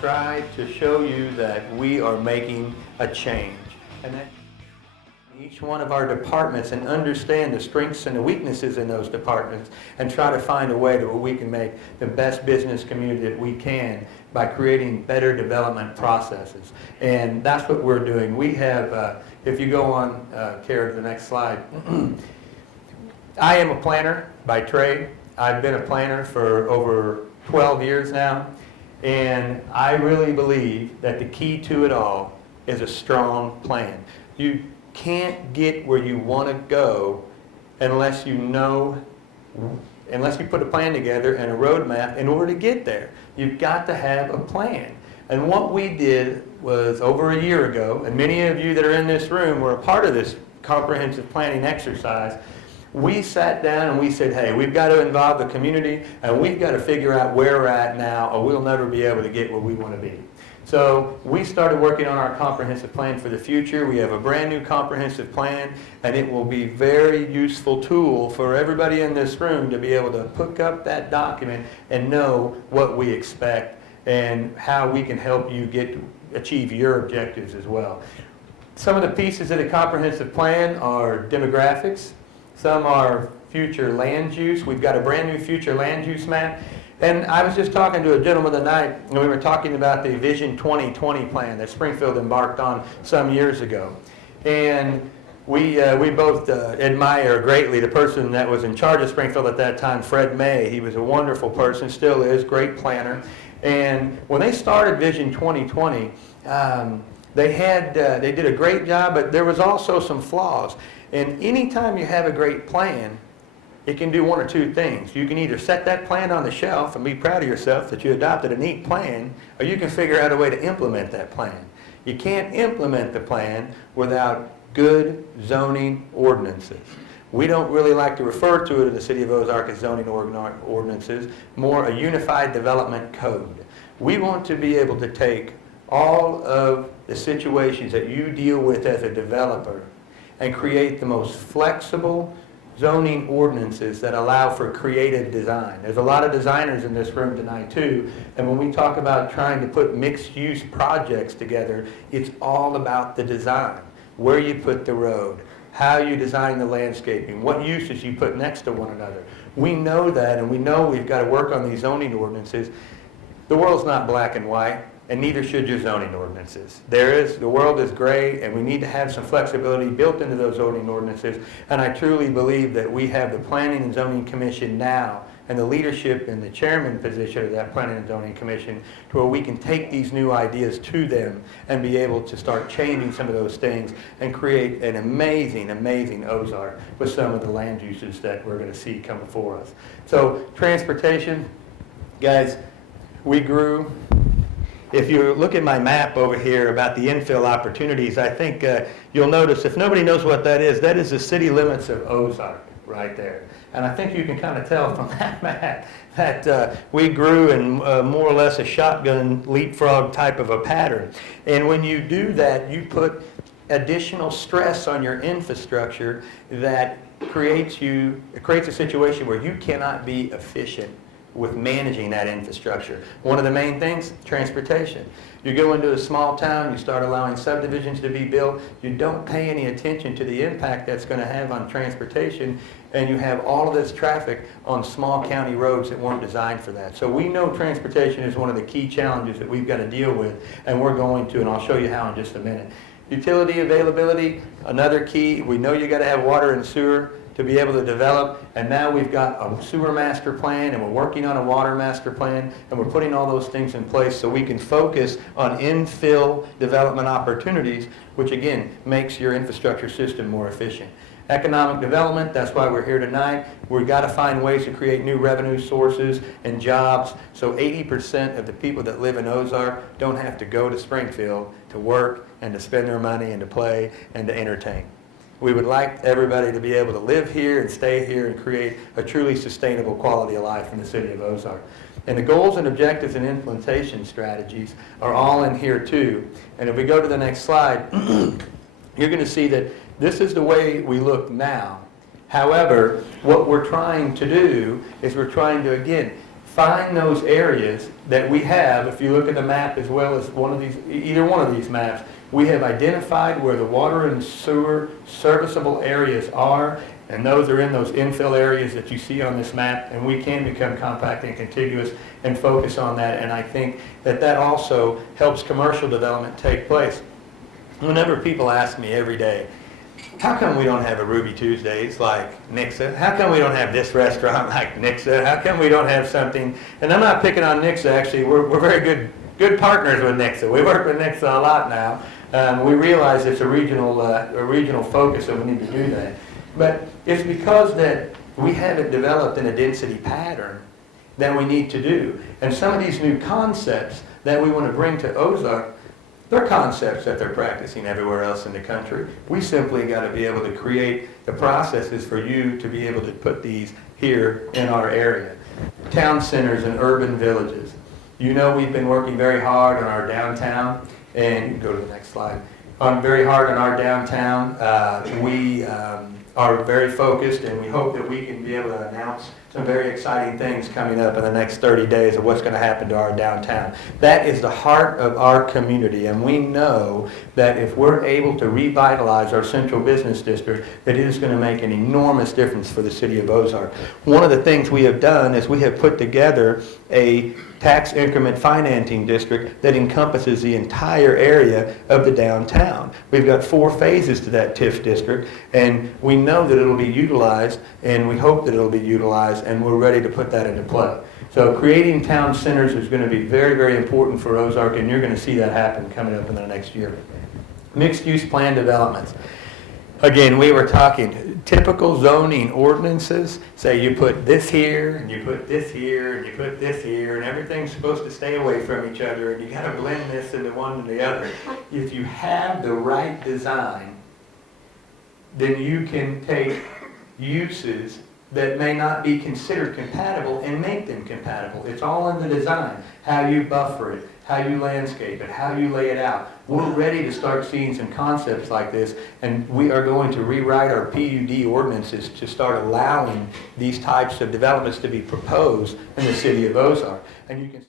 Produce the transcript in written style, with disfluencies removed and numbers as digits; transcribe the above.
try to show you that we are making a change. And that each one of our departments and understand the strengths and the weaknesses in those departments and try to find a way that we can make the best business community that we can by creating better development processes. And that's what we're doing. We have, if you go on, Kara, to the next slide. I am a planner by trade. I've been a planner for over 12 years now. And I really believe that the key to it all is a strong plan. You can't get where you want to go unless you put a plan together and a roadmap in order to get there. You've got to have a plan. And what we did was over a year ago, and many of you that are in this room were a part of this comprehensive planning exercise. We sat down and we said, hey, we've got to involve the community and we've got to figure out where we're at now or we'll never be able to get where we want to be. So we started working on our comprehensive plan for the future. We have a brand new comprehensive plan, and it will be a very useful tool for everybody in this room to be able to pick up that document and know what we expect and how we can help you achieve your objectives as well. Some of the pieces of the comprehensive plan are demographics. Some are future land use. We've got a brand new future land use map. And I was just talking to a gentleman tonight, and we were talking about the Vision 2020 plan that Springfield embarked on some years ago. And we both admire greatly the person that was in charge of Springfield at that time, Fred May. He was a wonderful person, still is, great planner. And when they started Vision 2020, they did a great job, but there was also some flaws. And anytime you have a great plan, it can do one or two things. You can either set that plan on the shelf and be proud of yourself that you adopted a neat plan, or you can figure out a way to implement that plan. You can't implement the plan without good zoning ordinances. We don't really like to refer to it in the City of Ozark as zoning ordinances, more a unified development code. We want to be able to take all of the situations that you deal with as a developer and create the most flexible zoning ordinances that allow for creative design. There's a lot of designers in this room tonight too, and when we talk about trying to put mixed-use projects together, it's all about the design. Where you put the road, how you design the landscaping, what uses you put next to one another. We know that, and we know we've got to work on these zoning ordinances. The world's not black and white, and neither should your zoning ordinances. The world is gray, and we need to have some flexibility built into those zoning ordinances. And I truly believe that we have the Planning and Zoning Commission now, and the leadership and the chairman position of that Planning and Zoning Commission, to where we can take these new ideas to them and be able to start changing some of those things and create an amazing, amazing Ozark with some of the land uses that we're going to see come before us. So transportation, guys, we grew. If you look at my map over here about the infill opportunities, I think you'll notice, if nobody knows what that is the city limits of Ozark right there. And I think you can kind of tell from that map that we grew in more or less a shotgun leapfrog type of a pattern. And when you do that, you put additional stress on your infrastructure that creates a situation where you cannot be efficient with managing that infrastructure. One of the main things, transportation. You go into a small town, you start allowing subdivisions to be built, you don't pay any attention to the impact that's going to have on transportation, and you have all of this traffic on small county roads that weren't designed for that. So we know transportation is one of the key challenges that we've got to deal with, and we're going to, and I'll show you how in just a minute. Utility availability, another key. We know you got to have water and sewer to be able to develop, and now we've got a sewer master plan, and we're working on a water master plan, and we're putting all those things in place so we can focus on infill development opportunities, which again makes your infrastructure system more efficient. Economic development, that's why we're here tonight. We've got to find ways to create new revenue sources and jobs so 80% of the people that live in Ozark don't have to go to Springfield to work and to spend their money and to play and to entertain. We would like everybody to be able to live here and stay here and create a truly sustainable quality of life in the city of Ozark. And the goals and objectives and implementation strategies are all in here too. And if we go to the next slide, you're going to see that this is the way we look now. However, what we're trying to do is we're trying to, again, find those areas that we have. If you look at the map as well as either one of these maps, we have identified where the water and sewer serviceable areas are, and those are in those infill areas that you see on this map, and we can become compact and contiguous and focus on that, and I think that that also helps commercial development take place. Whenever people ask me every day, how come we don't have a Ruby Tuesdays like Nixa? How come we don't have this restaurant like Nixa? How come we don't have something? And I'm not picking on Nixa, actually. We're very good partners with Nixa. We work with Nixa a lot now. We realize it's a regional focus, so we need to do that. But it's because that we haven't developed in a density pattern that we need to do. And some of these new concepts that we want to bring to Ozark, they're concepts that they're practicing everywhere else in the country. We simply got to be able to create the processes for you to be able to put these here in our area. Town centers and urban villages. You know, we've been working very hard on our downtown, and you can go to the next slide. Very hard on our downtown. We are very focused, and we hope that we can be able to announce some very exciting things coming up in the next 30 days of what's going to happen to our downtown. That is the heart of our community, and we know that if we're able to revitalize our central business district, that it is going to make an enormous difference for the city of Ozark. One of the things we have done is we have put together a tax increment financing district that encompasses the entire area of the downtown. We've got 4 phases to that TIF district, and we know that it'll be utilized, and we hope that it'll be utilized, and we're ready to put that into play. So creating town centers is going to be very, very important for Ozark, and you're going to see that happen coming up in the next year. Mixed-use plan developments. Again, we were talking typical zoning ordinances say you put this here, and you put this here, and you put this here, and everything's supposed to stay away from each other, and you got to blend this into one and the other. If you have the right design, then you can take uses that may not be considered compatible and make them compatible. It's all in the design, how you buffer it, how you landscape it, how you lay it out. We're ready to start seeing some concepts like this, and we are going to rewrite our PUD ordinances to start allowing these types of developments to be proposed in the city of Ozark. And you can